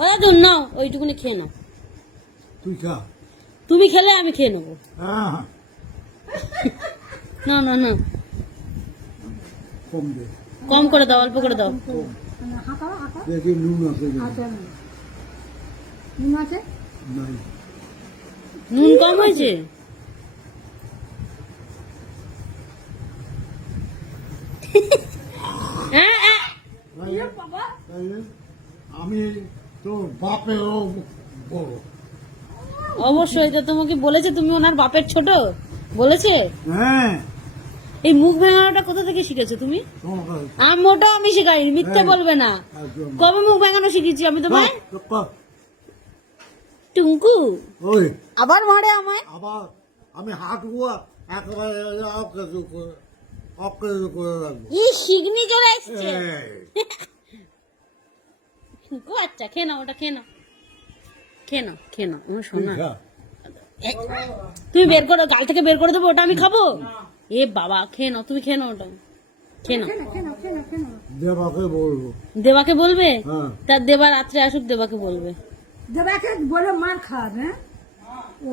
ও দাদু নাও, ওইটুকুনি খেয়ে নাও। তুই খা। তুমি খেলে আমি খেয়ে নেবো। হ্যাঁ না না না, কম দে। কম করে দাও, অল্প করে দাও। দেখি নুন আছে কিনা। নুন আছে? নাই। নুন কম হয়েছে? হ্যাঁ, হ্যাঁ। তাইলে আমি তোর বাপেরও বড়। অবশ্যই, এটা তোমাকে বলেছে তুমি ওনার বাপের ছোট বলেছে? হ্যাঁ এই মুখ ভেঙানোটা কোথা থেকে শিখেছো তুমি? তোমার কাছে। মোটা আমি শিখাই, মিথ্যে হ্যাঁ। বলবে না। একদম। কবে মুখ ভেঙানো শিখেছি আমি তোমায়? চুপ কর। টুঙ্কু ওই আবার মারে আমায়। আবার আমি হাঁটবো একেবারে অকেজ করে রাখবো। এই শিগনি চলে এসছে। এই, ও আচ্ছা, খেয়ে নাও, ওটা খেয়ে নাও, খেয়ে নাও, খেয়ে নাও। আমার তুই সোনা, খা। তুমি বের করো, গাল থেকে বের করে দেবো, ওটা আমি খাবো? এ বাবা, খেয়ে নাও, তুমি খেয়ে নাও, ওটা খেয়ে নাও। দেবাকে বলবো। দেবাকে বলবে? হ্যাঁ। তার দেবা রাত্রে আসুক, দেবাকে বলবে। দেবাকে বলে মার খাওয়াবে, হ্যাঁ? ও